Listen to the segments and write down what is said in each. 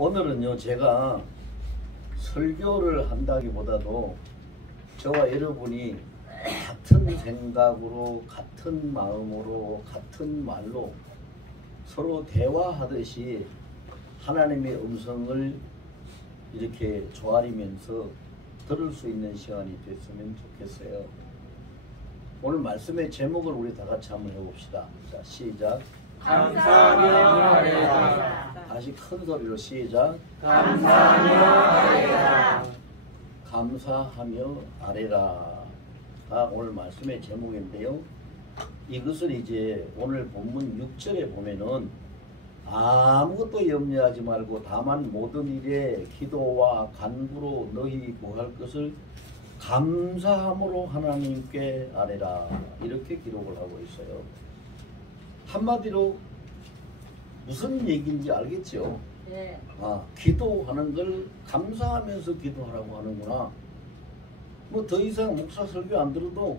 오늘은요, 제가 설교를 한다기보다도 저와 여러분이 같은 생각으로, 같은 마음으로, 같은 말로 서로 대화하듯이 하나님의 음성을 이렇게 조아리면서 들을 수 있는 시간이 됐으면 좋겠어요. 오늘 말씀의 제목을 우리 다 같이 한번 해봅시다. 자, 시작. 감사하며 아뢰라. 다시 큰 소리로 시작. 감사하며 아뢰라. 감사하며 아뢰라. 가 오늘 말씀의 제목인데요. 이것을 이제 오늘 본문 6절에 보면은 아무것도 염려하지 말고 다만 모든 일에 기도와 간구로 너희 구할 것을 감사함으로 하나님께 아뢰라. 이렇게 기록을 하고 있어요. 한마디로 무슨 얘기인지 알겠죠? 네. 기도하는 걸 감사하면서 기도하라고 하는구나. 뭐 더 이상 목사 설교 안 들어도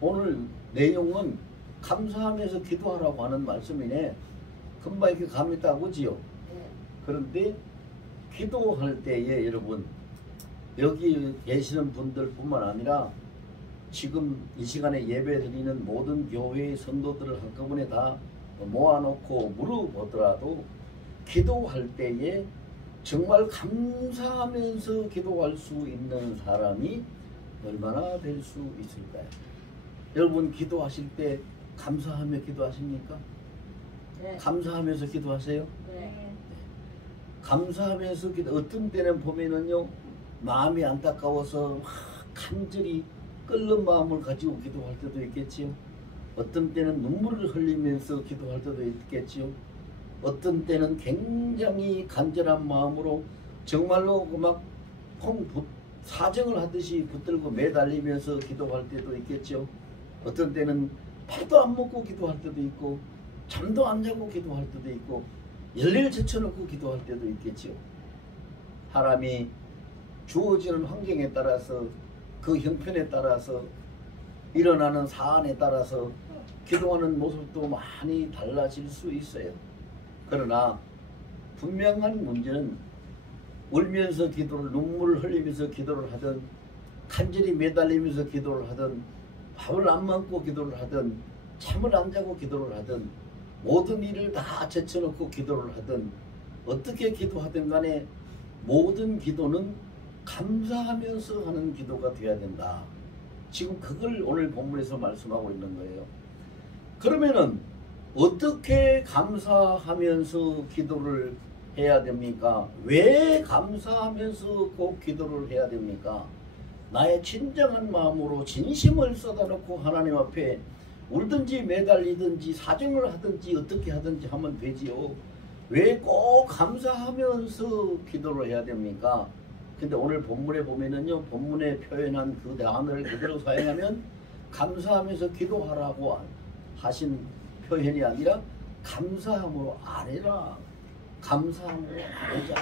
오늘 내용은 감사하면서 기도하라고 하는 말씀이네. 금방 이렇게 감이 딱 오지요. 네. 그런데 기도할 때에 여러분, 여기 계시는 분들뿐만 아니라 지금 이 시간에 예배 드리는 모든 교회의 성도들을 한꺼번에 다 모아놓고 물어보더라도 기도할 때에 정말 감사하면서 기도할 수 있는 사람이 얼마나 될 수 있을까요? 여러분 기도하실 때 감사하며 기도하십니까? 네. 감사하면서 기도하세요? 네. 감사하면서 어떤 때는 보면은요, 마음이 안타까워서 간절히 끓는 마음을 가지고 기도할 때도 있겠지요. 어떤 때는 눈물을 흘리면서 기도할 때도 있겠지요. 어떤 때는 굉장히 간절한 마음으로 정말로 막 사정을 하듯이 붙들고 매달리면서 기도할 때도 있겠죠. 어떤 때는 밥도 안 먹고 기도할 때도 있고 잠도 안 자고 기도할 때도 있고 열일 제쳐놓고 기도할 때도 있겠죠. 사람이 주어지는 환경에 따라서 그 형편에 따라서 일어나는 사안에 따라서 기도하는 모습도 많이 달라질 수 있어요. 그러나 분명한 문제는 울면서 기도를, 눈물을 흘리면서 기도를 하든 간절히 매달리면서 기도를 하든 밥을 안 먹고 기도를 하든 잠을 안 자고 기도를 하든 모든 일을 다 제쳐놓고 기도를 하든 어떻게 기도하든 간에 모든 기도는 감사하면서 하는 기도가 되어야 된다. 지금 그걸 오늘 본문에서 말씀하고 있는 거예요. 그러면은 어떻게 감사하면서 기도를 해야 됩니까? 왜 감사하면서 꼭 기도를 해야 됩니까? 나의 진정한 마음으로 진심을 쏟아놓고 하나님 앞에 울든지 매달리든지 사정을 하든지 어떻게 하든지 하면 되지요. 왜 꼭 감사하면서 기도를 해야 됩니까? 근데 오늘 본문에 보면은요, 본문에 표현한 그 단어를 그대로 사용하면 감사하면서 기도하라고 하신 표현이 아니라 감사함으로 아뢰라. 감사함으로 아뢰자.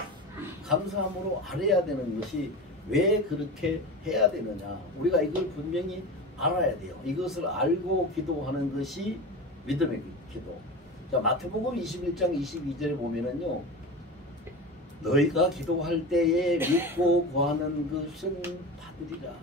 감사함으로 아뢰야 되는 것이 왜 그렇게 해야 되느냐. 우리가 이걸 분명히 알아야 돼요. 이것을 알고 기도하는 것이 믿음의 기도. 자, 마태복음 21장 22절에 보면은요, 너희가 기도할 때에 믿고 구하는 것은 받으리라.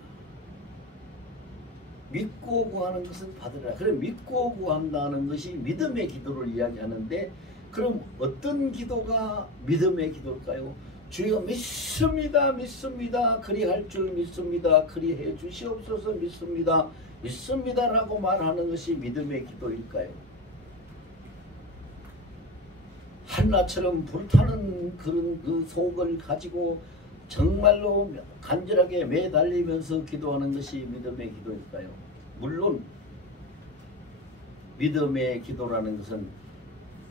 믿고 구하는 것은 받으리라. 그래, 믿고 구한다는 것이 믿음의 기도를 이야기하는데, 그럼 어떤 기도가 믿음의 기도일까요? 주여 믿습니다. 믿습니다. 그리할 줄 믿습니다. 그리해 주시옵소서 믿습니다. 믿습니다라고 말하는 것이 믿음의 기도일까요? 한나처럼 불타는 그런 그 속을 가지고 정말로 간절하게 매달리면서 기도하는 것이 믿음의 기도일까요? 물론 믿음의 기도라는 것은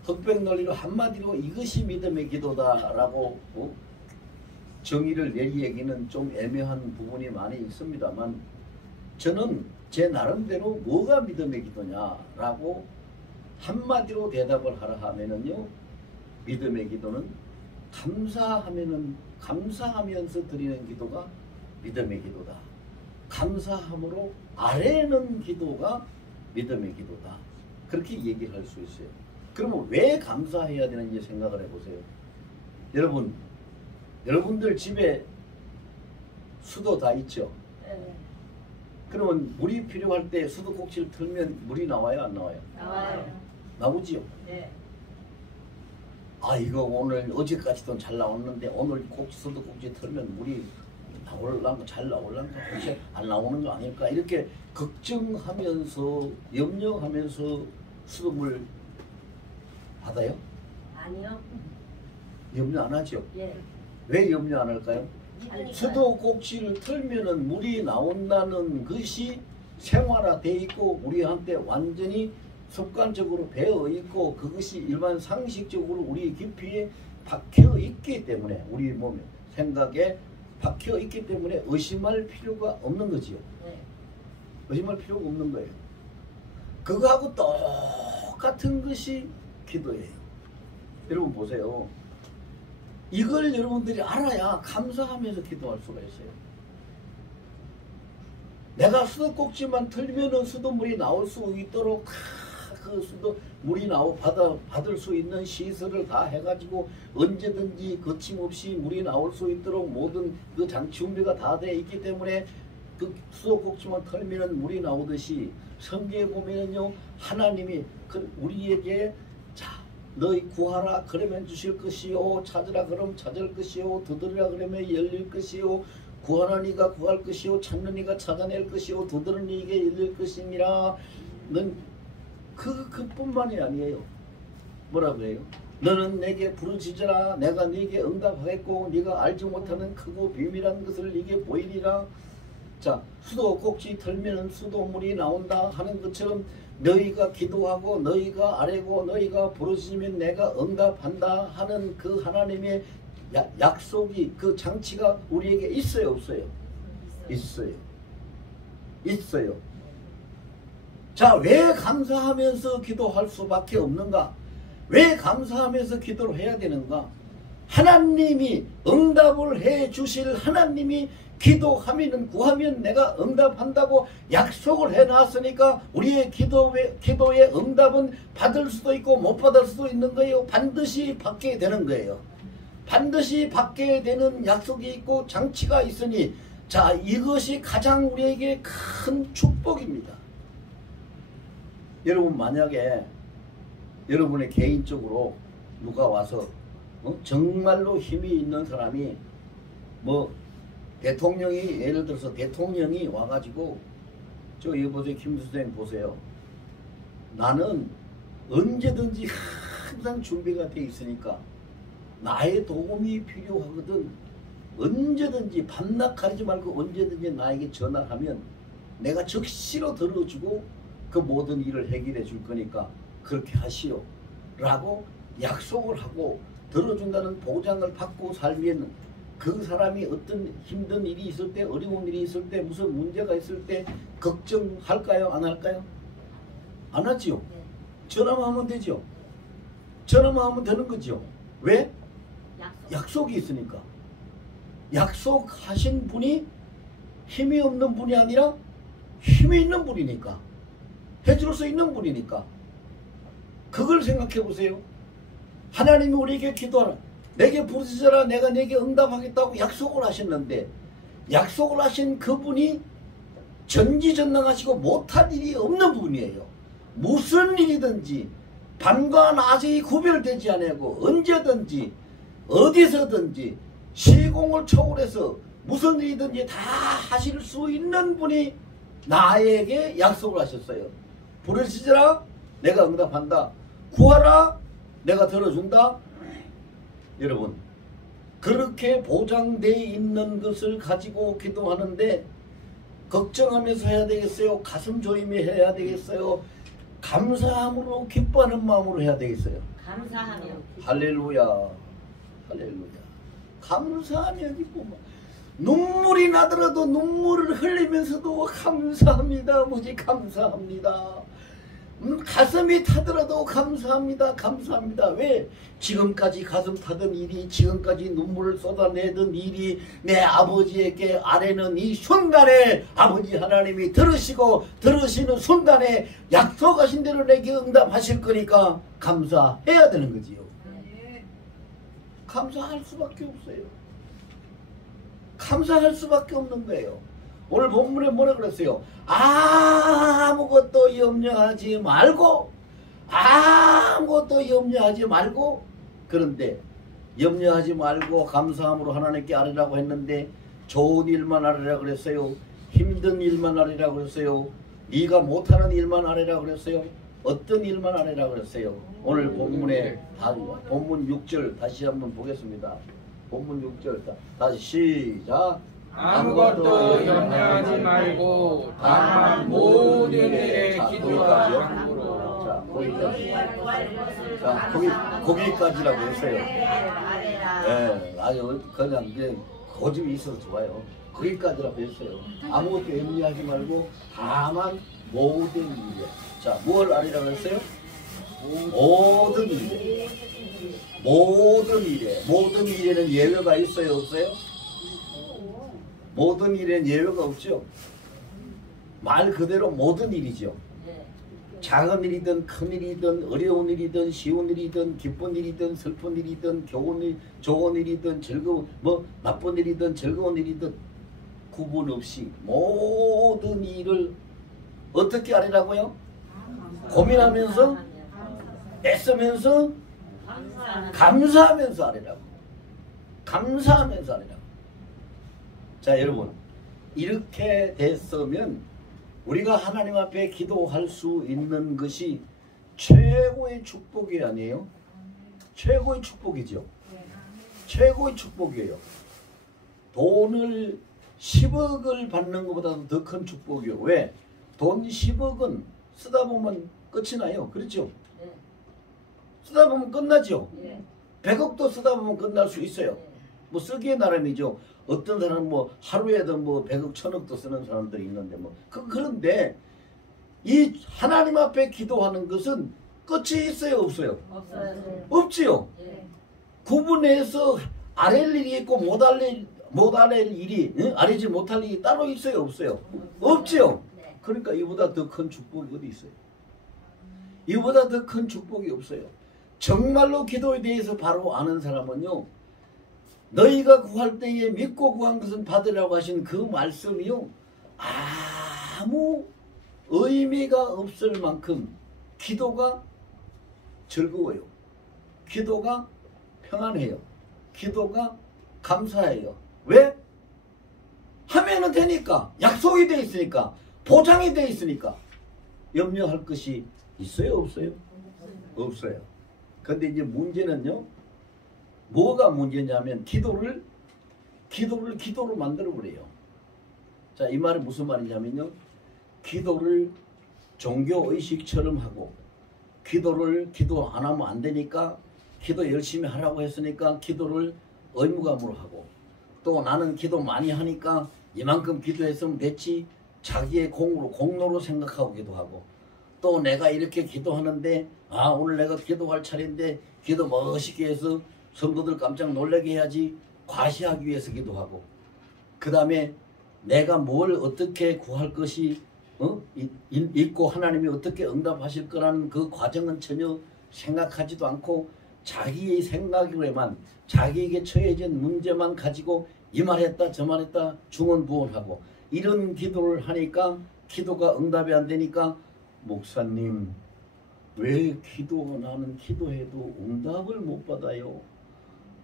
흑백 논리로 한마디로 이것이 믿음의 기도다라고 정의를 내리기에는 좀 애매한 부분이 많이 있습니다만, 저는 제 나름대로 뭐가 믿음의 기도냐라고 한마디로 대답을 하라 하면은요, 믿음의 기도는 감사하면서 드리는 기도가 믿음의 기도다. 감사함으로 아뢰는 기도가 믿음의 기도다. 그렇게 얘기를 할 수 있어요. 그러면 왜 감사해야 되는지 생각을 해보세요. 여러분, 여러분들 집에 수도 다 있죠? 네. 그러면 물이 필요할 때 수도꼭지를 틀면 물이 나와요, 안 나와요? 나와요. 나오지요? 네. 아, 이거 오늘 어제까지도 잘 나왔는데 오늘 수도꼭지 틀면 물이 나올란가 잘 나올란가 혹시 안 나오는 거 아닐까 이렇게 걱정하면서 염려하면서 수돗물 받아요? 아니요. 염려 안 하죠? 예. 왜 염려 안 할까요? 믿으니까요. 수도꼭지를 틀면은 물이 나온다는 것이 생활화돼 있고 우리한테 완전히 습관적으로 배어 있고 그것이 일반 상식적으로 우리 깊이에 박혀 있기 때문에 우리 몸에 생각에 박혀 있기 때문에 의심할 필요가 없는 거지요. 네. 의심할 필요가 없는 거예요. 그거하고 똑같은 것이 기도예요. 여러분 보세요. 이걸 여러분들이 알아야 감사하면서 기도할 수가 있어요. 내가 수도꼭지만 틀면은 수돗물이 나올 수 있도록 그 수도물이 받을 수 있는 시설을 다 해가지고 언제든지 거침없이 물이 나올 수 있도록 모든 그 장치 준비가 다 돼 있기 때문에 그 수도꼭지만 털면은 물이 나오듯이 성경에 보면은요 하나님이 우리에게 자 너희 구하라 그러면 주실 것이요 찾으라 그러면 찾을 것이요 두드리라 그러면 열릴 것이요 구하는 이가 구할 것이요 찾는 이가 찾아낼 것이요 두드리는 이에게 열릴 것이니라. 넌 그뿐만이 아니에요. 뭐라고 해요? 너는 내게 부르짖으라 내가 네게 응답하겠고 네가 알지 못하는 크고 비밀한 것을 네게 보이리라. 자 수도꼭지 털면은 수도물이 나온다 하는 것처럼 너희가 기도하고 너희가 아뢰고 너희가 부르짖으면 내가 응답한다 하는 그 하나님의 약속이 그 장치가 우리에게 있어요 없어요? 있어요. 있어요. 자, 왜 감사하면서 기도할 수밖에 없는가? 왜 감사하면서 기도를 해야 되는가? 하나님이 응답을 해 주실 하나님이 기도하면 구하면 내가 응답한다고 약속을 해놨으니까 우리의 기도의 응답은 받을 수도 있고 못 받을 수도 있는 거예요. 반드시 받게 되는 거예요. 반드시 받게 되는 약속이 있고 장치가 있으니 자 이것이 가장 우리에게 큰 축복입니다. 여러분 만약에 여러분의 개인적으로 누가 와서 정말로 힘이 있는 사람이 뭐 대통령이 예를 들어서 대통령이 와가지고 저 여보세요 김수생 보세요. 나는 언제든지 항상 준비가 돼 있으니까 나의 도움이 필요하거든 언제든지 밤낮 가리지 말고 언제든지 나에게 전화하면 내가 적시로 들어주고 그 모든 일을 해결해 줄 거니까 그렇게 하시오 라고 약속을 하고 들어준다는 보장을 받고 살면 그 사람이 어떤 힘든 일이 있을 때 어려운 일이 있을 때 무슨 문제가 있을 때 걱정할까요 안 할까요? 안 하지요. 네. 전화만 하면 되죠. 전화만 하면 되는 거죠. 왜? 약속이 있으니까. 약속하신 분이 힘이 없는 분이 아니라 힘이 있는 분이니까 해줄 수 있는 분이니까 그걸 생각해 보세요. 하나님이 우리에게 기도하라 내게 부르짖어라 내가 내게 응답하겠다고 약속을 하셨는데 약속을 하신 그분이 전지전능하시고 못할 일이 없는 분이에요. 무슨 일이든지 밤과 낮이 구별되지 않고 언제든지 어디서든지 시공을 초월해서 무슨 일이든지 다 하실 수 있는 분이 나에게 약속을 하셨어요. 부르짖으라 내가 응답한다. 구하라 내가 들어준다. 여러분 그렇게 보장되어 있는 것을 가지고 기도하는데 걱정하면서 해야 되겠어요? 가슴 조임이 해야 되겠어요? 감사함으로 기뻐하는 마음으로 해야 되겠어요? 감사하며 할렐루야 할렐루야 감사하며 기뻐 눈물이 나더라도 눈물을 흘리면서도 감사합니다 아버지 감사합니다. 가슴이 타더라도 감사합니다 감사합니다. 왜? 지금까지 가슴 타던 일이 지금까지 눈물을 쏟아내던 일이 내 아버지에게 아뢰는 이 순간에 아버지 하나님이 들으시고 들으시는 순간에 약속하신 대로 내게 응답하실 거니까 감사해야 되는 거지요. 감사할 수밖에 없어요. 감사할 수밖에 없는 거예요. 오늘 본문에 뭐라 그랬어요? 아무것도 염려하지 말고, 아무것도 염려하지 말고. 그런데 염려하지 말고 감사함으로 하나님께 아뢰라고 했는데 좋은 일만 아뢰라 그랬어요? 힘든 일만 아뢰라 그랬어요? 네가 못하는 일만 아뢰라 그랬어요? 어떤 일만 아뢰라 그랬어요? 오늘 본문에 본문 6절 다시 한번 보겠습니다. 본문 6절 다시 시작. 아무것도 염려하지 말고 다만 모든 일에 기도와 간구로. 자, 거기까지. 자, 거기까지라고 했어요. 예, 아주 그냥 고집이 있어서 좋아요. 거기까지라고 했어요. 아무것도 염려하지 말고 다만 모든 일에. 자, 뭘 아니라고 했어요? 모든 일에. 모든 일에. 모든 일에는 예외가 있어요, 없어요? 모든 일에는 예외가 없죠. 말 그대로 모든 일이죠. 작은 일이든 큰 일이든 어려운 일이든 쉬운 일이든 기쁜 일이든 슬픈 일이든 좋은 일이든 즐거운 나쁜 일이든 즐거운 일이든 구분 없이 모든 일을 어떻게 하리라고요? 고민하면서 애쓰면서 감사하면서 하리라고. 감사하면서 하리라고. 자, 여러분, 이렇게 됐으면 우리가 하나님 앞에 기도할 수 있는 것이 최고의 축복이 아니에요? 최고의 축복이죠. 최고의 축복이에요. 돈을 10억을 받는 것보다도 더 큰 축복이에요. 왜? 돈 10억은 쓰다 보면 끝이 나요. 그렇죠? 쓰다 보면 끝나죠. 100억도 쓰다 보면 끝날 수 있어요. 뭐 쓰기에 나름이죠. 어떤 사람은 뭐 하루에도 뭐 100억, 1000억도 쓰는 사람들이 있는데 뭐 그런데 이 하나님 앞에 기도하는 것은 끝이 있어요, 없어요? 없어요. 없지요. 구분해서 아랠 일이 있고 못 아랠 일이, 아뢰지 못할 일이 따로 있어요, 없어요? 없지요. 그러니까 이보다 더 큰 축복이 어디 있어요? 이보다 더 큰 축복이 없어요. 정말로 기도에 대해서 바로 아는 사람은요, 너희가 구할 때에 믿고 구한 것은 받으라고 하신 그 말씀이요, 아무 의미가 없을 만큼 기도가 즐거워요. 기도가 평안해요. 기도가 감사해요. 왜? 하면은 되니까. 약속이 돼 있으니까. 보장이 돼 있으니까. 염려할 것이 있어요, 없어요? 없어요. 근데 이제 문제는요, 뭐가 문제냐면 기도를 기도로 만들어 버려요. 자, 이 말이 무슨 말이냐면요, 기도를 종교 의식처럼 하고, 기도를 기도 안 하면 안 되니까 기도 열심히 하라고 했으니까 기도를 의무감으로 하고, 또 나는 기도 많이 하니까 이만큼 기도했으면 됐지, 자기의 공로로 생각하고 기도하고, 또 내가 이렇게 기도하는데 오늘 내가 기도할 차례인데 기도 멋있게 해서 성도들 깜짝 놀라게 해야지, 과시하기 위해서 기도하고, 그 다음에 내가 뭘 어떻게 구할 것이 있고 하나님이 어떻게 응답하실 거라는 그 과정은 전혀 생각하지도 않고 자기의 생각으로만, 자기에게 처해진 문제만 가지고 이 말했다 저 말했다 중언부언하고, 이런 기도를 하니까 기도가 응답이 안 되니까, 목사님 왜 나는 기도해도 응답을 못 받아요?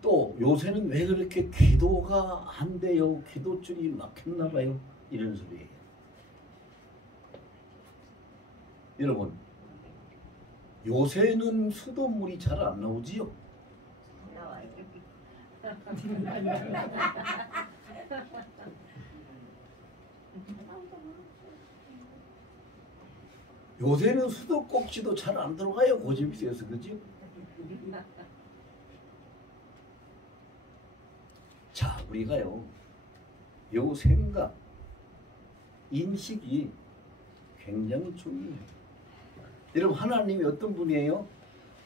또 요새는 왜 그렇게 기도가 안 돼요? 기도줄이 막혔나 봐요. 이런 소리예요. 여러분, 요새는 수돗물이 잘 안 나오지요? 요새는 수도꼭지도 잘 안 들어가요. 고집이 세서. 그죠? 자, 우리가요, 요 생각, 인식이 굉장히 중요해요. 여러분, 하나님이 어떤 분이에요?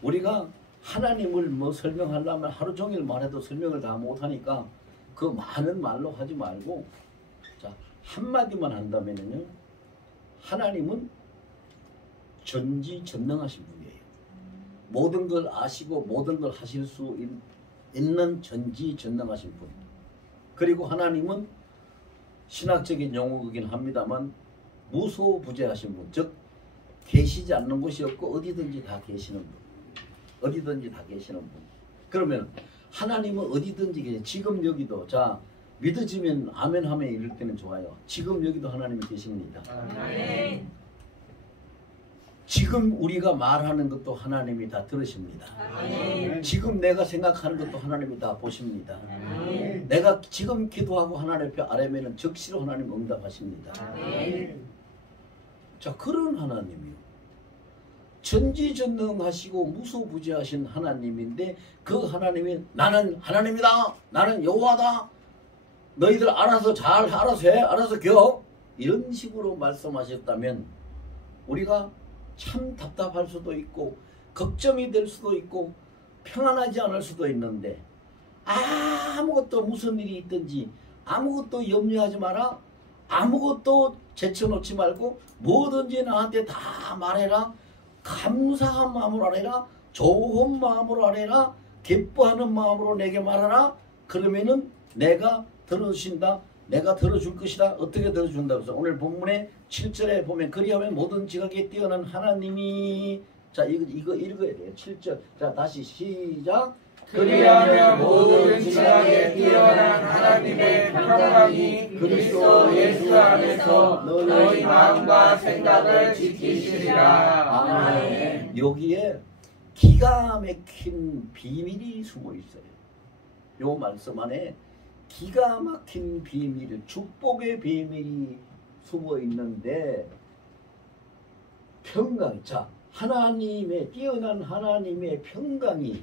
우리가 하나님을 뭐 설명하려면 하루 종일 말해도 설명을 다 못하니까 그 많은 말로 하지 말고, 자, 한마디만 한다면요, 하나님은 전지전능하신 분이에요. 모든 걸 아시고 모든 걸 하실 수 있는 전지전능하신 분. 그리고 하나님은 신학적인 용어이긴 합니다만 무소부재하신 분, 즉 계시지 않는 곳이 없고 어디든지 다 계시는 분, 어디든지 다 계시는 분. 그러면 하나님은 어디든지 계시. 지금 여기도 자 믿어지면 아멘 하면 이럴 때는 좋아요. 지금 여기도 하나님이 계십니다. 아멘. 지금 우리가 말하는 것도 하나님이 다 들으십니다. 아멘. 지금 내가 생각하는 것도 하나님이 다 보십니다. 아멘. 내가 지금 기도하고 하나님 앞에 아뢰면은 즉시로 하나님 응답하십니다. 아멘. 자, 그런 하나님이요. 전지전능하시고 무소부재하신 하나님인데 그 하나님이 나는 하나님이다. 나는 여호와다. 너희들 알아서 잘 알아서 해. 알아서 겨. 이런 식으로 말씀하셨다면 우리가 참 답답할 수도 있고 걱정이 될 수도 있고 평안하지 않을 수도 있는데 아무것도 무슨 일이 있든지 아무것도 염려하지 마라. 아무것도 제쳐놓지 말고 뭐든지 나한테 다 말해라. 감사한 마음으로 하라. 좋은 마음으로 하라. 기뻐하는 마음으로 내게 말하라. 그러면은 내가 들어주신다. 내가 들어줄 것이다. 어떻게 들어준다고 해서 오늘 본문의 7절에 보면 그리하면 모든 지각에 뛰어난 하나님이 자 이거 읽어야 돼요. 7절. 자 다시 시작. 그리하면 모든 지각에 뛰어난 하나님의 평강이 그리스도 예수 안에서 너희 마음과 생각을 지키시리라. 아멘. 여기에 기가 막힌 비밀이 숨어 있어요. 요 말씀 안에 기가 막힌 비밀, 축복의 비밀이 숨어 있는데 평강, 자 하나님의 뛰어난 하나님의 평강이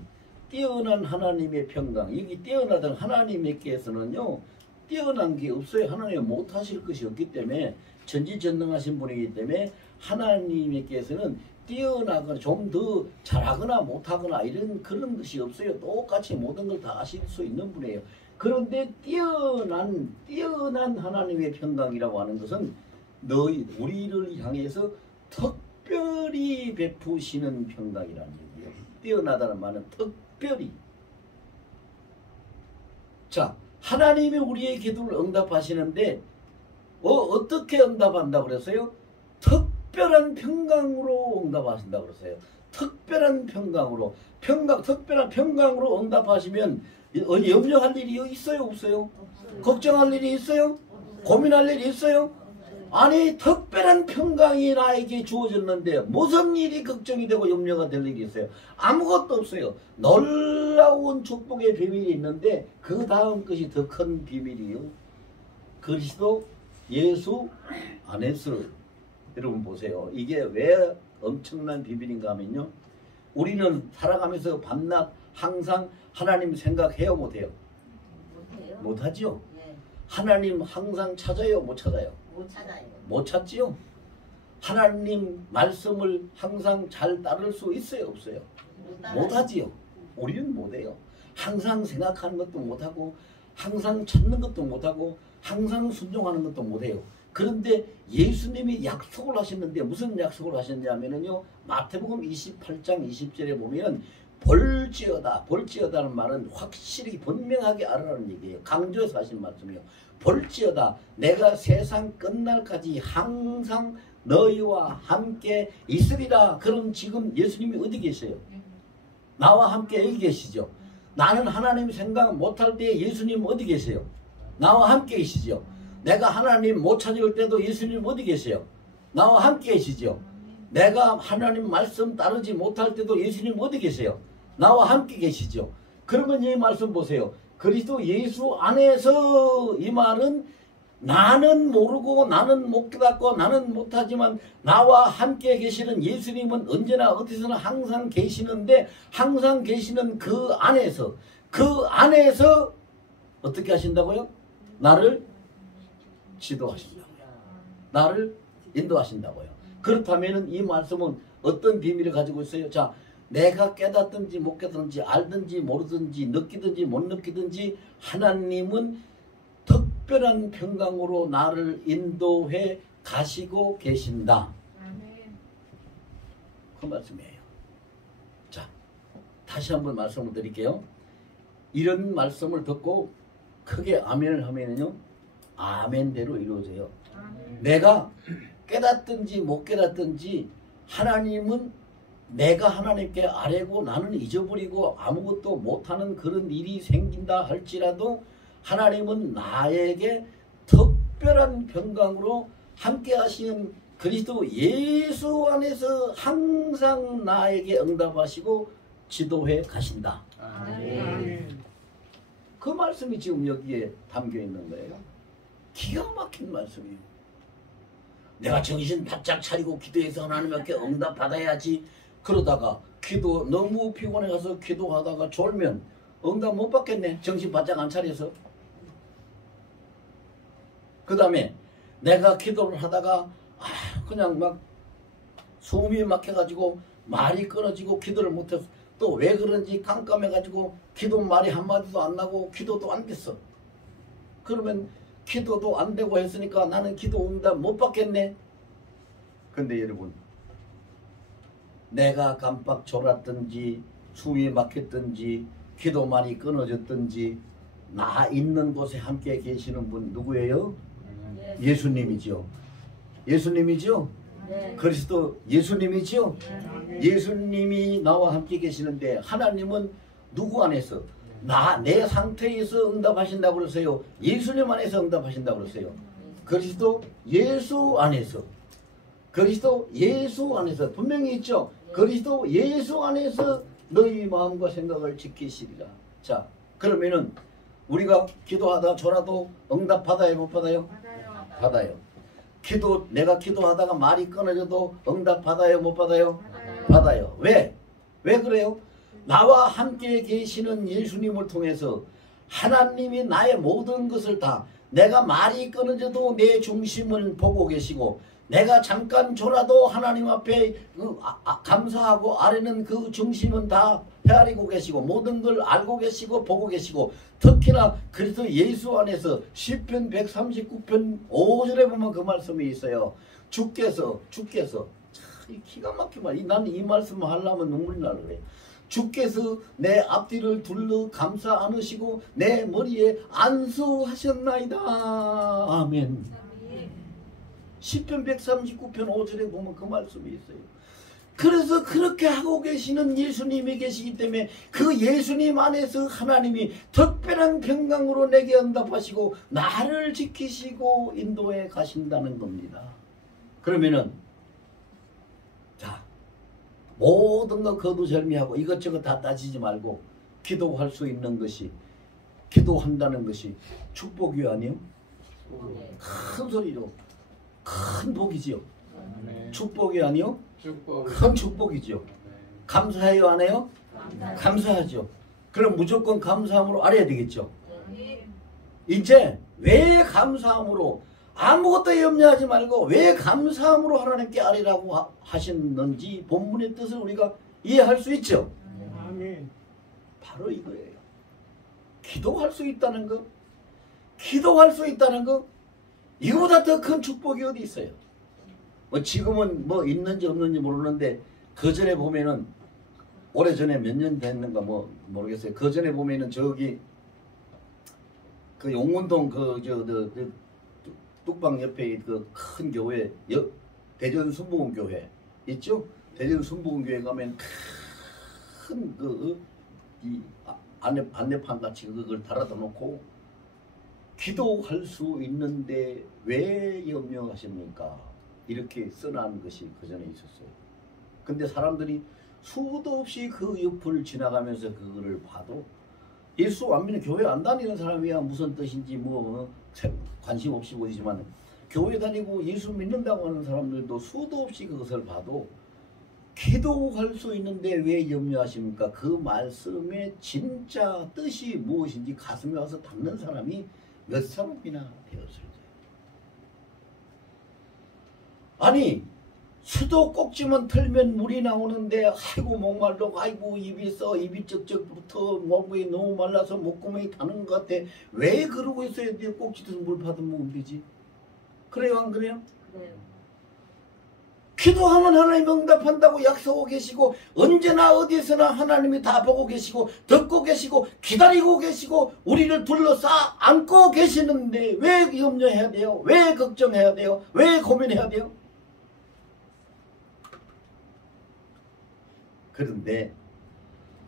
뛰어난 하나님의 평강. 여기 뛰어나던 하나님께서는요 뛰어난 게 없어요. 하나님이 못하실 것이 없기 때문에 전지전능하신 분이기 때문에 하나님께서는 뛰어나거나 좀 더 잘하거나 못하거나 이런 그런 것이 없어요. 똑같이 모든 걸 다 하실 수 있는 분이에요. 그런데 뛰어난 하나님의 평강이라고 하는 것은 우리를 향해서 특별히 베푸시는 평강이라는 얘기예요. 뛰어나다는 말은 특별히. 자, 하나님이 우리의 기도를 응답하시는데 어떻게 응답한다고 그랬어요? 특별한 평강으로 응답하신다고 그랬어요. 특별한 평강으로. 특별한 평강으로 응답하시면 염려할 일이 있어요? 없어요? 걱정할 일이 있어요? 고민할 일이 있어요? 아니 특별한 평강이 나에게 주어졌는데 무슨 일이 걱정이 되고 염려가 될 일이 있어요? 아무것도 없어요. 놀라운 축복의 비밀이 있는데 그 다음 것이 더 큰 비밀이에요. 그리스도 예수 안에서. 여러분 보세요. 이게 왜 엄청난 비밀인가 하면요. 우리는 살아가면서 밤낮 항상 하나님 생각해요? 못해요? 못해요? 못하죠? 네. 하나님 항상 찾아요? 못 찾아요? 못 찾아요. 못 찾지요? 하나님 말씀을 항상 잘 따를 수 있어요? 없어요? 못하지요? 우리는 못해요. 항상 생각하는 것도 못하고 항상 찾는 것도 못하고 항상 순종하는 것도 못해요. 그런데 예수님이 약속을 하셨는데 무슨 약속을 하셨냐면요. 마태복음 28장 20절에 보면 볼지어다는 말은 확실히 분명하게 알아라는 얘기예요. 강조해서 하신 말씀이에요. 볼지어다 내가 세상 끝날까지 항상 너희와 함께 있으리라. 그럼 지금 예수님이 어디 계세요? 나와 함께 여기 계시죠. 나는 하나님 생각 못할 때 예수님 어디 계세요? 나와 함께 계시죠. 내가 하나님 못 찾을 때도 예수님 어디 계세요? 나와 함께 계시죠. 내가 하나님 말씀 따르지 못할 때도 예수님 어디 계세요? 나와 함께 계시죠. 그러면 이 말씀 보세요. 그리스도 예수 안에서 이 말은 나는 모르고 나는 못 깨닫고 나는 못하지만 나와 함께 계시는 예수님은 언제나 어디서나 항상 계시는데 항상 계시는 그 안에서 어떻게 하신다고요? 나를 지도하신다고요. 나를 인도하신다고요. 그렇다면 이 말씀은 어떤 비밀을 가지고 있어요? 자, 내가 깨닫든지 못 깨닫든지 알든지 모르든지 느끼든지 못 느끼든지 하나님은 특별한 평강으로 나를 인도해 가시고 계신다. 그 말씀이에요. 자, 다시 한번 말씀을 드릴게요. 이런 말씀을 듣고 크게 아멘을 하면은요 아멘대로 이루어져요. 내가 깨닫든지 못 깨닫든지 하나님은 내가 하나님께 아뢰고 나는 잊어버리고 아무것도 못하는 그런 일이 생긴다 할지라도 하나님은 나에게 특별한 평강으로 함께 하시는 그리스도 예수 안에서 항상 나에게 응답하시고 지도해 가신다. 아멘. 그 말씀이 지금 여기에 담겨 있는 거예요. 기가 막힌 말씀이에요. 내가 정신 바짝 차리고 기도해서 하나님께 응답 받아야지. 그러다가 기도 너무 피곤해 가서 기도하다가 졸면 응답 못 받겠네. 정신 바짝 안 차려서. 그 다음에 내가 기도를 하다가 그냥 막 숨이 막혀가지고 말이 끊어지고 기도를 못해서 또 왜 그런지 깜깜해가지고 기도 말이 한마디도 안 나고 기도도 안 됐어. 그러면 기도도 안 되고 했으니까 나는 기도 응답 못 받겠네. 근데 여러분, 내가 깜빡 졸았든지 숨이 막혔든지 기도 말이 끊어졌든지 나 있는 곳에 함께 계시는 분 누구예요? 예수님이죠. 예수님이죠. 네. 그리스도 예수님이죠. 예수님이 나와 함께 계시는데 하나님은 누구 안에서? 내 상태에서 응답하신다고 그러세요? 예수님 안에서 응답하신다고 그러세요? 그리스도 예수 안에서. 그리스도 예수 안에서 분명히 있죠. 그리스도 예수 안에서 너희 마음과 생각을 지키시리라. 자, 그러면은 우리가 기도하다 졸아도 응답 받아요, 못 받아요? 받아요. 내가 기도하다가 말이 끊어져도 응답 받아요, 못 받아요? 받아요. 왜? 왜 그래요? 나와 함께 계시는 예수님을 통해서 하나님이 나의 모든 것을 다, 내가 말이 끊어져도 내 중심을 보고 계시고, 내가 잠깐 졸아도 하나님 앞에 감사하고 아뢰는 그 중심은 다 헤아리고 계시고 모든 걸 알고 계시고 보고 계시고, 특히나 그리스도 예수 안에서 시편 139편 5절에 보면 그 말씀이 있어요. 주께서 참 기가 막힌 말. 나는 이 말씀을 하려면 눈물이 나려 그래. 주께서 내 앞뒤를 둘러 감싸 안으시고 내 머리에 안수하셨나이다. 아멘. 시편 139편 5절에 보면 그 말씀이 있어요. 그래서 그렇게 하고 계시는 예수님이 계시기 때문에 그 예수님 안에서 하나님이 특별한 평강으로 내게 응답하시고 나를 지키시고 인도해 가신다는 겁니다. 그러면은 자, 모든 거 거두절미하고 이것저것 다 따지지 말고 기도할 수 있는 것이, 기도한다는 것이 축복이 아니요? 큰 소리로 큰 복이지요. 축복이 아니요? 큰 축복이죠. 감사해요, 안 해요? 감사하죠. 그럼 무조건 감사함으로 알아야 되겠죠. 이제 왜 감사함으로, 아무것도 염려하지 말고 왜 감사함으로 하나님께 아뢰라고 하셨는지 본문의 뜻을 우리가 이해할 수 있죠. 바로 이거예요. 기도할 수 있다는 거, 기도할 수 있다는 거, 이거보다 더 큰 축복이 어디 있어요? 지금은 뭐 있는지 없는지 모르는데 그 전에 보면은, 오래전에 몇 년 됐는가 모르겠어요. 그 전에 보면은 저기 그 용운동 뚝방 옆에 그 큰 교회, 대전 순복음교회 있죠? 대전 순복음교회 가면 큰 안내판 같이 그걸 달아다 놓고 기도할 수 있는데 왜 염려하십니까? 이렇게 써놓은 것이 그 전에 있었어요. 근데 사람들이 수도 없이 그 옆을 지나가면서 그거를 봐도 예수 안 믿는, 교회 안 다니는 사람이야 무슨 뜻인지 관심 없이 보이지만, 교회 다니고 예수 믿는다고 하는 사람들도 수도 없이 그것을 봐도 기도할 수 있는데 왜 염려하십니까? 그 말씀의 진짜 뜻이 무엇인지 가슴에 와서 닿는 사람이 몇 사람이나 되었을 거예요. 아니, 수도 꼭지만 틀면 물이 나오는데 아이고 목말라, 아이고 입이 쩍쩍부터 목이 너무 말라서 목구멍이 타는 것 같아. 왜 그러고 있어야 돼? 꼭지에서 물 받으면 되지. 그래요, 안 그래요? 그래요. 기도하면 하나님 응답한다고 약속하고 계시고 언제나 어디서나 하나님이 다 보고 계시고 듣고 계시고 기다리고 계시고 우리를 둘러싸 안고 계시는데 왜 염려해야 돼요? 왜 걱정해야 돼요? 왜 고민해야 돼요? 그런데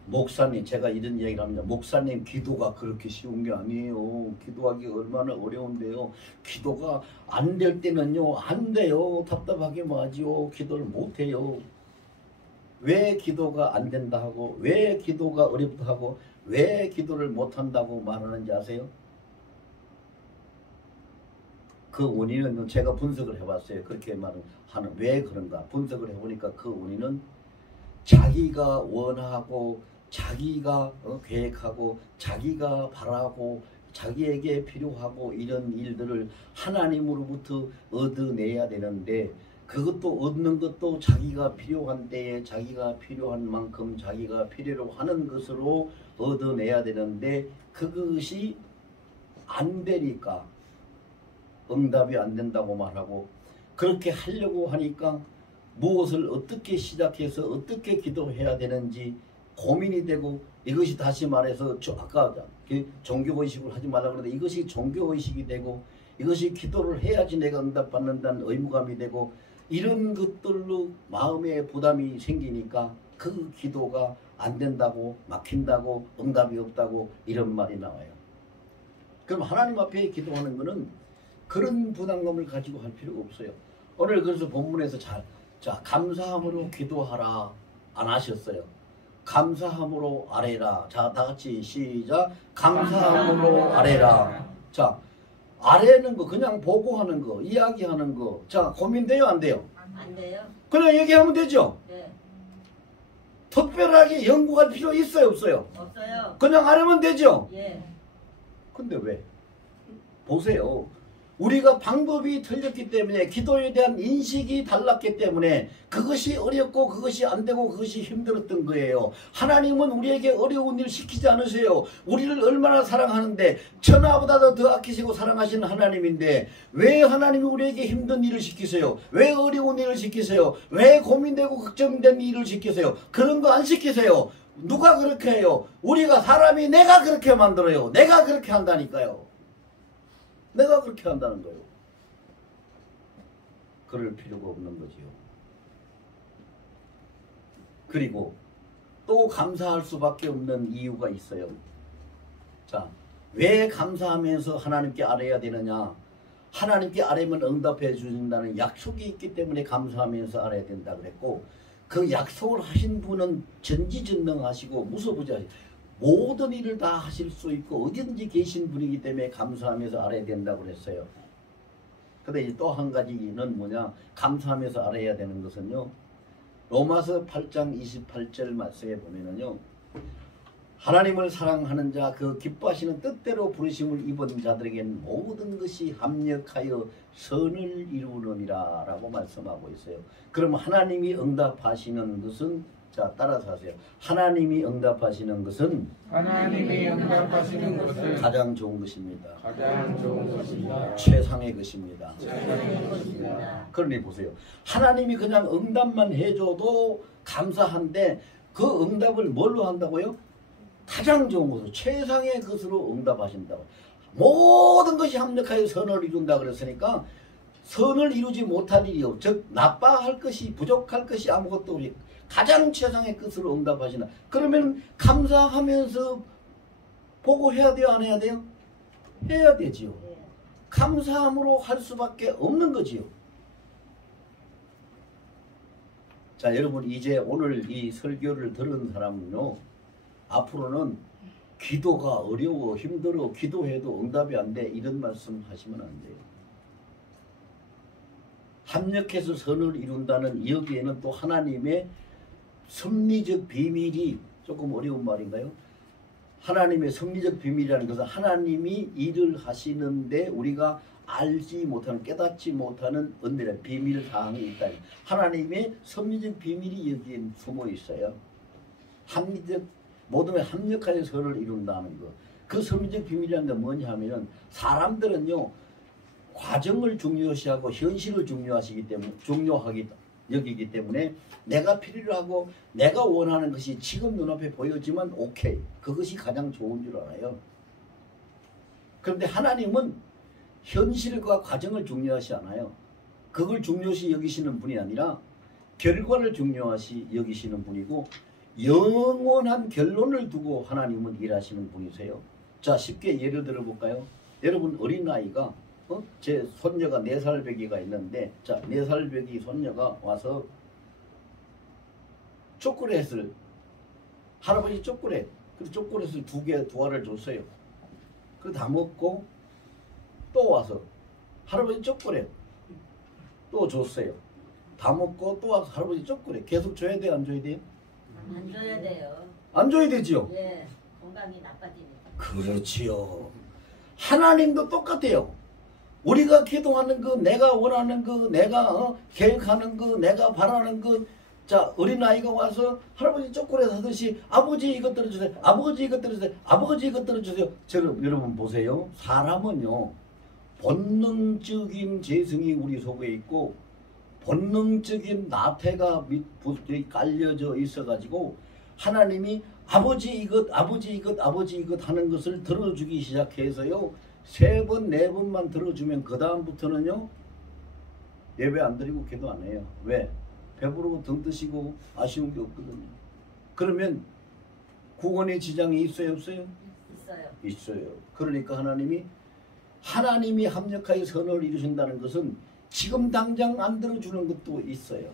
목사님, 제가 이런 이야기를 합니다. 목사님, 기도가 그렇게 쉬운 게 아니에요. 기도하기 얼마나 어려운데요. 기도가 안 될 때는요, 안 돼요. 답답하게 뭐하지요. 기도를 못 해요. 왜 기도가 안 된다 하고, 왜 기도가 어렵다 하고, 왜 기도를 못 한다고 말하는지 아세요? 그 원인은 제가 분석을 해봤어요. 그렇게 말하는 왜 그런가 분석을 해보니까 그 원인은 자기가 원하고 자기가 계획하고 자기가 바라고 자기에게 필요하고 이런 일들을 하나님으로부터 얻어내야 되는데 그것도 얻는 것도 자기가 필요한 때에 자기가 필요한 만큼 자기가 필요로 하는 것으로 얻어내야 되는데 그것이 안 되니까 응답이 안 된다고 말하고 그렇게 하려고 하니까 무엇을 어떻게 시작해서 어떻게 기도해야 되는지 고민이 되고 이것이 다시 말해서 아까 종교의식을 하지 말라고 그러는데 이것이 종교의식이 되고 이것이 기도를 해야지 내가 응답받는다는 의무감이 되고 이런 것들로 마음에 부담이 생기니까 그 기도가 안 된다고 막힌다고 응답이 없다고 이런 말이 나와요. 그럼 하나님 앞에 기도하는 것은 그런 부담감을 가지고 할 필요가 없어요. 오늘 그래서 본문에서 자 감사함으로 기도하라 안 하셨어요. 감사함으로 아뢰라. 자, 다 같이 시작. 감사함으로 아뢰라. 자, 아뢰는 거 그냥 보고하는 거, 이야기하는 거. 자, 고민돼요, 안 돼요? 안 돼요. 그냥 얘기하면 되죠. 네. 특별하게 연구할 필요 있어요, 없어요? 없어요. 그냥 아뢰면 되죠. 예. 근데 왜? 보세요. 우리가 방법이 틀렸기 때문에 기도에 대한 인식이 달랐기 때문에 그것이 어렵고 그것이 안 되고 그것이 힘들었던 거예요. 하나님은 우리에게 어려운 일 시키지 않으세요. 우리를 얼마나 사랑하는데 천하보다도 더 아끼시고 사랑하시는 하나님인데 왜 하나님이 우리에게 힘든 일을 시키세요? 왜 어려운 일을 시키세요? 왜 고민되고 걱정된 일을 시키세요? 그런 거 안 시키세요. 누가 그렇게 해요? 우리가 사람이 내가 그렇게 만들어요. 내가 그렇게 한다니까요. 내가 그렇게 한다는 거예요. 그럴 필요가 없는 거지요. 그리고 또 감사할 수밖에 없는 이유가 있어요. 자, 왜 감사하면서 하나님께 아뢰야 되느냐? 하나님께 아뢰면 응답해 주신다는 약속이 있기 때문에 감사하면서 아뢰야 된다 그랬고 그 약속을 하신 분은 전지전능하시고 무소부지하시고 모든 일을 다 하실 수 있고 어디든지 계신 분이기 때문에 감사하면서 알아야 된다고 그랬어요. 근데 또 한 가지는 뭐냐? 감사하면서 알아야 되는 것은요. 로마서 8장 28절 말씀에 보면은요. 하나님을 사랑하는 자 그 기뻐하시는 뜻대로 부르심을 입은 자들에게는 모든 것이 합력하여 선을 이루느니라 라고 말씀하고 있어요. 그럼 하나님이 응답하시는 것은 자 따라서 하세요. 하나님이 응답하시는 것은 가장 좋은 것입니다. 가장 좋은 것입니다. 최상의 것입니다. 최상의 것입니다. 그러니 보세요. 하나님이 그냥 응답만 해줘도 감사한데 그 응답을 뭘로 한다고요? 가장 좋은 것으로 최상의 것으로 응답하신다고. 모든 것이 합력하여 선을 이룬다 그랬으니까 선을 이루지 못할 일이요. 즉 나빠할 것이 부족할 것이 아무것도 없이 가장 최상의 것으로 응답하시나. 그러면 감사하면서 보고해야 돼요? 안 해야 돼요? 해야 되지요. 예. 감사함으로 할 수밖에 없는 거지요. 자 여러분 이제 오늘 이 설교를 들은 사람은요. 앞으로는 기도가 어려워 힘들어 기도해도 응답이 안 돼 이런 말씀 하시면 안 돼요. 합력해서 선을 이룬다는 여기에는 또 하나님의 섭리적 비밀이 조금 어려운 말인가요? 하나님의 섭리적 비밀이라는 것은 하나님이 일을 하시는데 우리가 알지 못하는 깨닫지 못하는 은밀한 비밀 사항이 있다. 하나님의 섭리적 비밀이 여기에 숨어 있어요. 합리적 모든 합력하여 선을 이룬다는 것. 그 섭리적 비밀이라는 게 뭐냐 하면은 사람들은요 과정을 중요시하고 현실을 중요하기 여기기 때문에 내가 필요로 하고 내가 원하는 것이 지금 눈앞에 보여지면 오케이. 그것이 가장 좋은 줄 알아요. 그런데 하나님은 현실과 과정을 중요하시 않아요. 그걸 중요시 여기시는 분이 아니라 결과를 중요하시 여기시는 분이고 영원한 결론을 두고 하나님은 일하시는 분이세요. 자, 쉽게 예를 들어 볼까요? 여러분 어린아이가 제 손녀가 4살 배기가 있는데, 자, 4살 배기 손녀가 와서 초콜릿을, 할아버지 초콜릿, 그래서 초콜릿을 두 알을 줬어요. 그래서 다 먹고 또 와서 할아버지 초콜릿 또 줬어요. 다 먹고 또 와서 할아버지 초콜릿. 계속 줘야 돼요, 안 줘야 돼요? 안 줘야 돼요. 안 줘야 되지요? 예, 건강이 나빠지니까. 그렇지요. 하나님도 똑같아요. 우리가 기도하는 거, 내가 원하는 거, 내가 계획하는 거, 내가 바라는 거. 자, 어린아이가 와서 할아버지 초콜릿 하듯이 아버지 이것 들어주세요. 아버지 이것 들어주세요. 아버지 이것 들어주세요. 여러분 보세요. 사람은요, 본능적인 재성이 우리 속에 있고 본능적인 나태가 깔려져 있어가지고 하나님이 아버지 이것, 아버지 이것, 아버지 이것 하는 것을 들어주기 시작해서요, 3번, 4번만 들어주면 그 다음부터는요 예배 안 드리고 기도 안 해요. 왜? 배부르고 등 뜨시고 아쉬운 게 없거든요. 그러면 구원의 지장이 있어요, 없어요? 있어요. 있어요. 그러니까 하나님이 합력하여 선을 이루신다는 것은 지금 당장 안 들어주는 것도 있어요.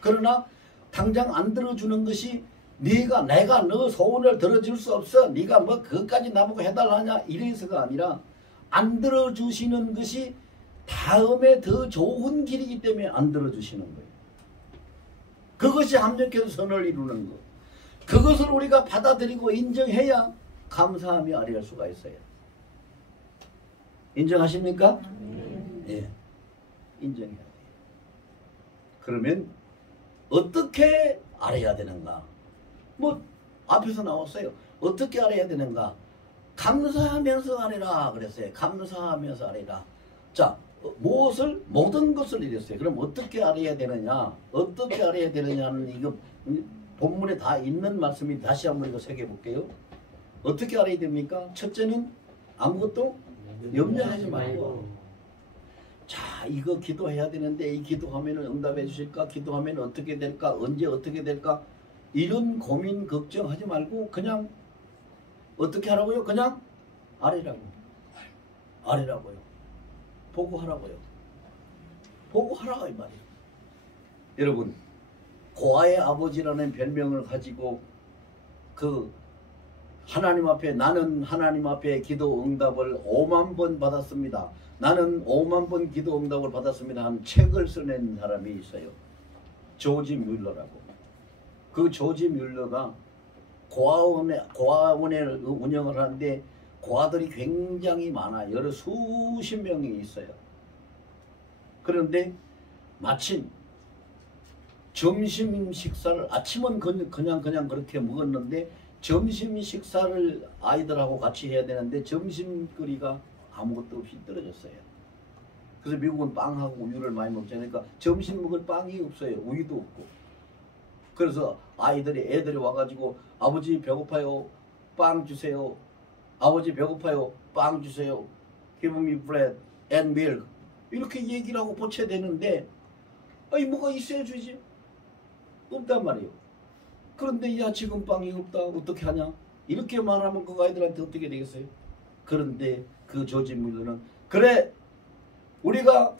그러나 당장 안 들어주는 것이 내가 너 소원을 들어줄 수 없어, 네가 뭐 그것까지 나보고 해달라냐 이래서가 아니라 안 들어주시는 것이 다음에 더 좋은 길이기 때문에 안 들어주시는 거예요. 그것이 합력해서 선을 이루는 것. 그것을 우리가 받아들이고 인정해야 감사하며 아뢰할 수가 있어요. 인정하십니까? 예. 인정해야 돼요. 그러면 어떻게 아뢰야 되는가? 뭐 앞에서 나왔어요. 어떻게 아뢰야 되는가? 감사하면서 아뢰라 그랬어요. 감사하면서 아뢰라. 자, 모든 것을 이랬어요. 그럼 어떻게 아뢰야 되느냐? 어떻게 아뢰야 되느냐는 이거 본문에 다 있는 말씀이 다시 한번 이거 새겨볼게요. 어떻게 아뢰야 됩니까? 첫째는 아무것도 염려하지 말고. 자, 이거 기도해야 되는데 이 기도하면 응답해 주실까? 기도하면 어떻게 될까? 언제 어떻게 될까? 이런 고민 걱정하지 말고 그냥 어떻게 하라고요? 그냥 아뢰라고. 아뢰라고요. 보고 하라고요. 보고 하라 이 말이에요. 여러분, 고아의 아버지라는 별명을 가지고 그 하나님 앞에, 나는 하나님 앞에 기도 응답을 5만 번 받았습니다. 나는 5만 번 기도 응답을 받았습니다. 한 책을 써낸 사람이 있어요. 조지 뮬러라고. 그 조지 뮬러가 고아원을 운영을 하는데 고아들이 굉장히 많아. 수십 명이 있어요. 그런데 마침 점심 식사를, 아침은 그냥 그렇게 먹었는데 점심 식사를 아이들하고 같이 해야 되는데 점심거리가 아무것도 없이 떨어졌어요. 그래서 미국은 빵하고 우유를 많이 먹잖아요. 그러니까 점심 먹을 빵이 없어요. 우유도 없고. 그래서 애들이 와가지고 아버지 배고파요. 빵 주세요. 아버지 배고파요. 빵 주세요. Give me bread and milk. 이렇게 얘기를 하고 보채야 되는데 뭐가 있어야 주지. 없단 말이에요. 그런데 야, 지금 빵이 없다. 어떻게 하냐. 이렇게 말하면 그 아이들한테 어떻게 되겠어요. 그런데 그 조지 뮬러는 그래, 우리가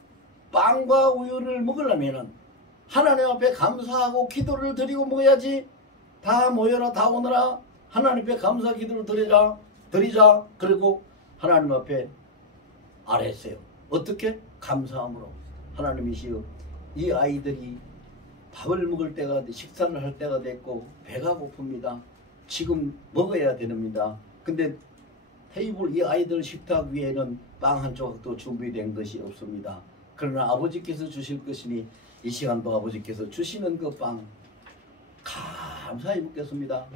빵과 우유를 먹으려면은 하나님 앞에 감사하고 기도를 드리고 먹어야지. 다 모여라, 다 오너라. 하나님 앞에 감사 기도를 드리자. 그리고 하나님 앞에 아뢰었어요. 어떻게? 감사함으로. 하나님이시여, 이 아이들이 밥을 먹을 때가, 식사를 할 때가 됐고 배가 고픕니다. 지금 먹어야 됩니다. 근데 이 아이들 식탁 위에는 빵 한 조각도 준비된 것이 없습니다. 그러나 아버지께서 주실 것이니 이 시간도 아버지께서 주시는 그 빵 감사히 먹겠습니다.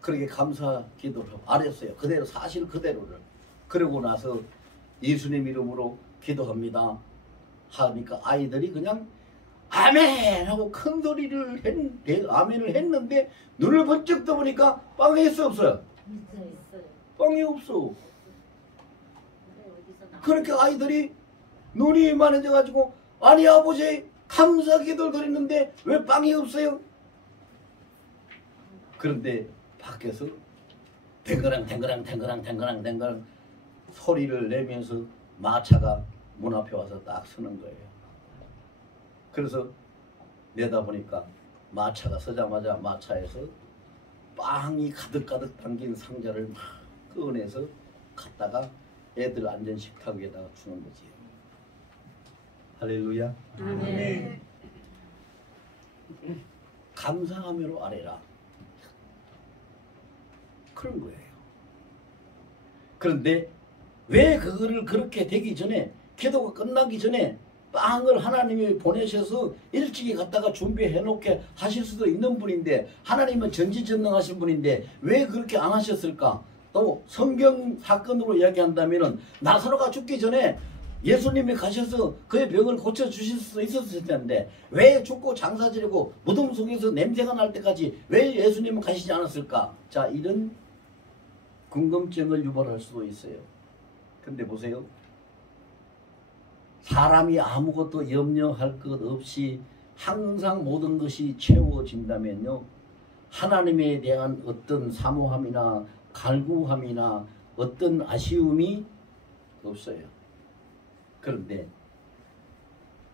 그렇게 감사 기도를 아뢰었어요. 그대로, 사실 그대로를. 그러고 나서 예수님 이름으로 기도합니다 하니까 아이들이 그냥 아멘 하고 큰 소리를 아멘을 했는데 눈을 번쩍 떠보니까 빵이 있어 없어요? 있어요. 빵이 없어. 그래, 어디서 나? 그렇게 아이들이 눈이 많아져 가지고 아니 아버지 감사 기도를 드렸는데 왜 빵이 없어요? 그런데 밖에서 댕그랑 소리를 내면서 마차가 문 앞에 와서 딱 서는 거예요. 그래서 내다보니까 마차가 서자마자 마차에서 빵이 가득가득 담긴 상자를 막 꺼내서 갖다가 애들 앉은 식탁 위에다가 주는 거지. 할렐루야. 아멘. 감사하며로 아뢰라. 그런 거예요. 그런데 왜 그거를 그렇게 되기 전에 기도가 끝나기 전에 빵을 하나님이 보내셔서 일찍이 갖다가 준비해 놓게 하실 수도 있는 분인데 하나님은 전지전능하신 분인데 왜 그렇게 안 하셨을까? 또 성경 사건으로 이야기한다면 나사로가 죽기 전에 예수님이 가셔서 그의 병을 고쳐주실 수 있었을 텐데 왜 죽고 장사 지르고 무덤 속에서 냄새가 날 때까지 왜 예수님은 가시지 않았을까? 자, 이런 궁금증을 유발할 수도 있어요. 근데 보세요. 사람이 아무것도 염려할 것 없이 항상 모든 것이 채워진다면요. 하나님에 대한 어떤 사모함이나 갈구함이나 어떤 아쉬움이 없어요. 그런데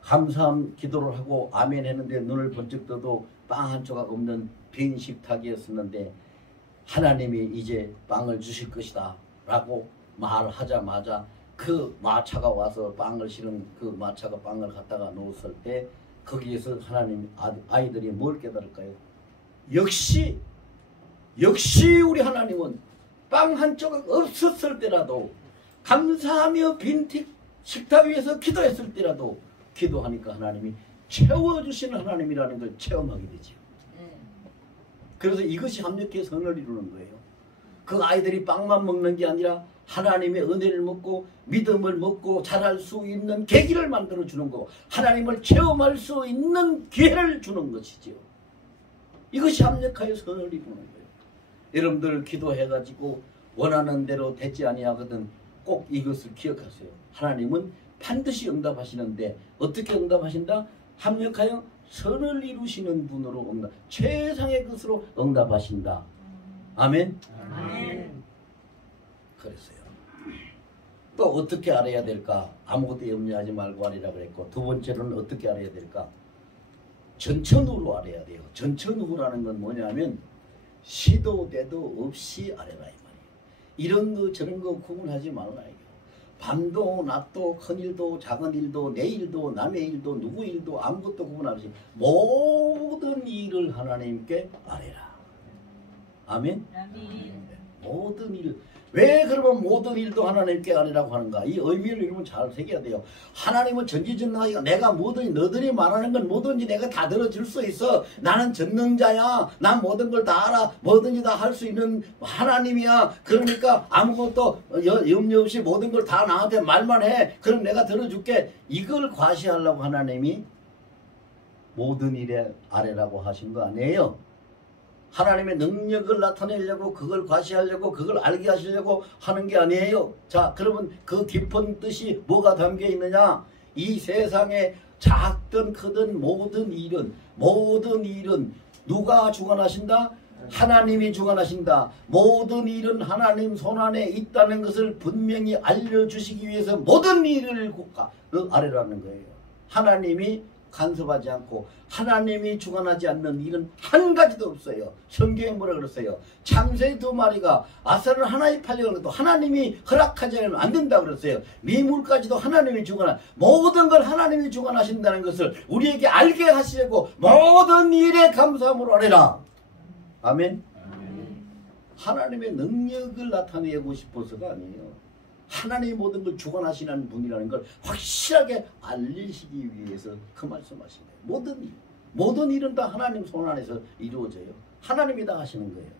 감사함 기도를 하고 아멘 했는데 눈을 번쩍 떠도 빵 한 조각 없는 빈 식탁이었었는데 하나님이 이제 빵을 주실 것이다 라고 말하자마자 그 마차가 와서 빵을 실은 그 마차가 빵을 갖다가 놓았을 때 거기에서 하나님 아이들이 뭘 깨달을까요? 역시 우리 하나님은 빵 한 조각 없었을 때라도 감사하며 빈 식탁 위에서 기도했을 때라도 기도하니까 하나님이 채워주시는 하나님이라는 걸 체험하게 되죠. 그래서 이것이 합력해 선을 이루는 거예요. 그 아이들이 빵만 먹는 게 아니라 하나님의 은혜를 먹고 믿음을 먹고 자랄 수 있는 계기를 만들어 주는 거, 하나님을 체험할 수 있는 기회를 주는 것이지요. 이것이 합력하여 선을 이루는 거예요. 여러분들 기도해가지고 원하는 대로 되지 아니하거든 꼭 이것을 기억하세요. 하나님은 반드시 응답하시는데 어떻게 응답하신다? 합력하여 선을 이루시는 분으로 응답, 최상의 것으로 응답하신다. 아멘. 아멘. 그랬어요. 또 어떻게 알아야 될까? 아무것도 염려하지 말고 알아라 그랬고, 두 번째로는 어떻게 알아야 될까? 전천후로 알아야 돼요. 전천후라는 건 뭐냐면 시도 때도 없이 알아라 이 말이에요. 이런 거 저런 거 구분하지 말라 이거. 밤도 낮도 큰 일도 작은 일도 내 일도 남의 일도 누구 일도 아무것도 구분 없이 모든 일을 하나님께 아뢰라. 아멘. 모든 일. 왜 그러면 모든 일도 하나님께 아뢰라고 하는가? 이 의미를 여러분 잘 새겨야 돼요. 하나님은 전지전능하니까 내가 뭐든지 너들이 말하는 건 뭐든지 내가 다 들어줄 수 있어. 나는 전능자야. 난 모든 걸 다 알아. 뭐든지 다 할 수 있는 하나님이야. 그러니까 아무것도 염려 없이 모든 걸 다 나한테 말만 해. 그럼 내가 들어줄게. 이걸 과시하려고 하나님이 모든 일에 아뢰라고 하신 거 아니에요. 하나님의 능력을 나타내려고 그걸 과시하려고 그걸 알게 하시려고 하는 게 아니에요. 자, 그러면 그 깊은 뜻이 뭐가 담겨 있느냐? 이 세상에 작든 크든 모든 일은 누가 주관하신다? 하나님이 주관하신다. 모든 일은 하나님 손안에 있다는 것을 분명히 알려주시기 위해서 모든 일을 아뢰라는 거예요. 하나님이 간섭하지 않고 하나님이 주관하지 않는 일은 한 가지도 없어요. 성경에 뭐라 그랬어요? 참새 2마리가 아사를 하나에 팔려는 것도 하나님이 허락하지 않으면 안 된다 그랬어요. 미물까지도 하나님이 주관한, 모든 걸 하나님이 주관하신다는 것을 우리에게 알게 하시려고 모든 일에 감사함으로 아뢰라. 아멘. 하나님의 능력을 나타내고 싶어서가 아니에요. 하나님이 모든 걸 주관하시는 분이라는 걸 확실하게 알리시기 위해서 그 말씀하신 거예요. 모든 일은 다 하나님 손 안에서 이루어져요. 하나님이 다 하시는 거예요.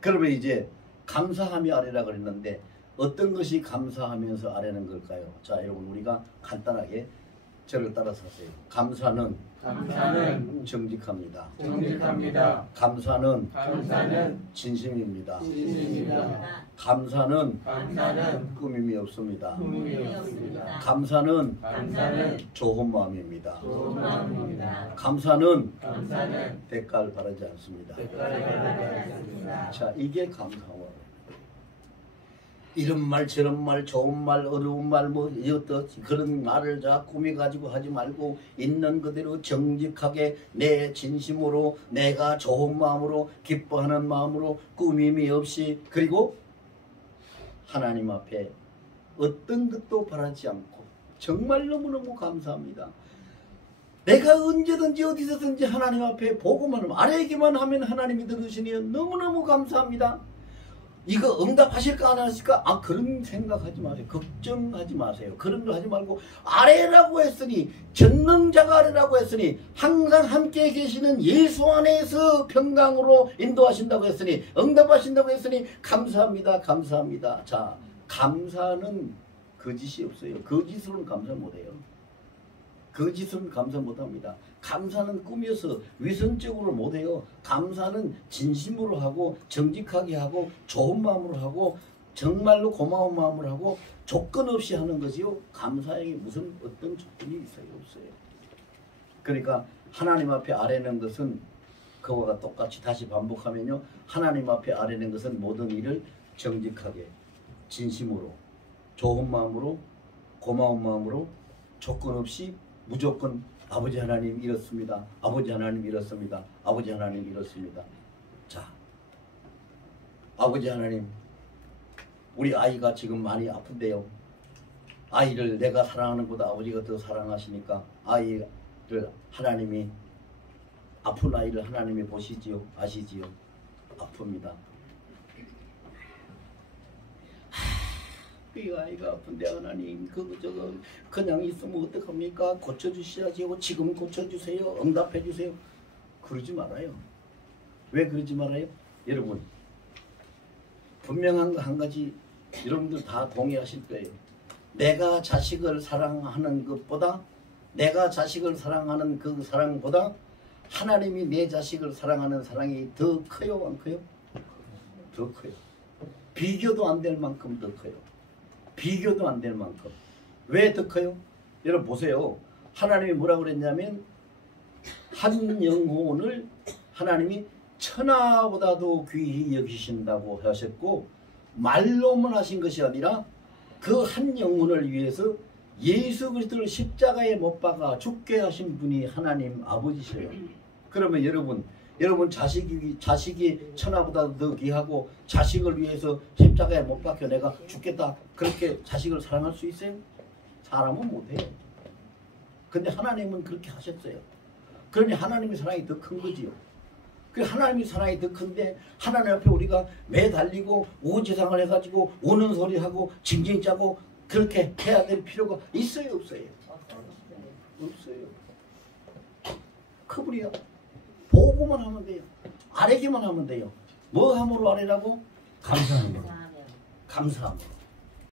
그러면 이제 감사하며 아뢰라 그랬는데 어떤 것이 감사하면서 아뢰는 걸까요? 자, 여러분 우리가 간단하게 저를 따라서 하세요. 감사는 감사는 정직합니다. 정직합니다. 감사는 감사는 진심입니다. 진심입니다. 감사는 감사는 꾸밈이 없습니다. 꿈이 없습니다. 감사는 감사는 좋은 마음입니다. 좋은 마음입니다. 감사는 감사는 대가를 바라지 않습니다. 대가를 바라지 않습니다. 자, 이게 감사와 이런 말 저런 말 좋은 말 어려운 말 뭐 어떻지 그런 말을 자 꾸미 가지고 하지 말고 있는 그대로 정직하게 내 진심으로 내가 좋은 마음으로 기뻐하는 마음으로 꾸밈이 없이 그리고 하나님 앞에 어떤 것도 바라지 않고 정말 너무너무 감사합니다. 내가 언제든지 어디서든지 하나님 앞에 보고만 하면 아뢰기만 하면 하나님이 들으시니 너무너무 감사합니다. 이거 응답하실까 안 하실까? 아, 그런 생각하지 마세요. 걱정하지 마세요. 그런 거 하지 말고 아래라고 했으니 전능자가 아래라고 했으니 항상 함께 계시는 예수 안에서 평강으로 인도하신다고 했으니 응답하신다고 했으니 감사합니다. 감사합니다. 자, 감사는 거짓이 없어요. 거짓으로는 감사 못해요. 거짓은 감사 못합니다. 감사는 꾸며서 위선적으로 못해요. 감사는 진심으로 하고 정직하게 하고 좋은 마음으로 하고 정말로 고마운 마음으로 하고 조건 없이 하는 것이요. 감사에게 무슨 어떤 조건이 있어요? 없어요. 그러니까 하나님 앞에 아뢰는 것은 그와 똑같이 다시 반복하면요. 하나님 앞에 아뢰는 것은 모든 일을 정직하게 진심으로 좋은 마음으로 고마운 마음으로 조건 없이 무조건 아버지 하나님 이렇습니다. 아버지 하나님 이렇습니다. 아버지 하나님 이렇습니다. 자, 아버지 하나님 우리 아이가 지금 많이 아픈데요. 아이를 내가 사랑하는 것보다 아버지가 더 사랑하시니까 아이를 하나님이 아픈 아이를 하나님이 보시지요. 아시지요. 아픕니다. 이 아이가 아픈데 하나님 저거 그냥 있으면 어떡합니까? 고쳐주셔야지요. 지금 고쳐주세요. 응답해주세요. 그러지 말아요. 왜 그러지 말아요? 여러분 분명한 거 한 가지 여러분들 다 동의하실 거예요. 내가 자식을 사랑하는 것보다 내가 자식을 사랑하는 그 사랑보다 하나님이 내 자식을 사랑하는 사랑이 더 커요? 안 커요? 더 커요. 비교도 안 될 만큼 더 커요. 비교도 안 될 만큼. 왜 더 커요? 여러분 보세요. 하나님이 뭐라고 그랬냐면 한 영혼을 하나님이 천하보다도 귀히 여기신다고 하셨고 말로만 하신 것이 아니라 그 한 영혼을 위해서 예수 그리스도를 십자가에 못 박아 죽게 하신 분이 하나님 아버지셔요. 그러면 여러분 자식이 천하보다 더 귀하고 자식을 위해서 십자가에 못 박혀 내가 죽겠다 그렇게 자식을 사랑할 수 있어요? 사람은 못해요. 근데 하나님은 그렇게 하셨어요. 그러니 하나님의 사랑이 더 큰 거지요. 그 하나님의 사랑이 더 큰데 하나님 앞에 우리가 매달리고 우제상을 해가지고 우는 소리하고 징징 짜고 그렇게 해야 될 필요가 있어요? 없어요? 없어요. 그분이요. 보고만 하면 돼요. 아뢰기만 하면 돼요. 뭐 함으로 아뢰라고? 감사함으로. 감사함으로.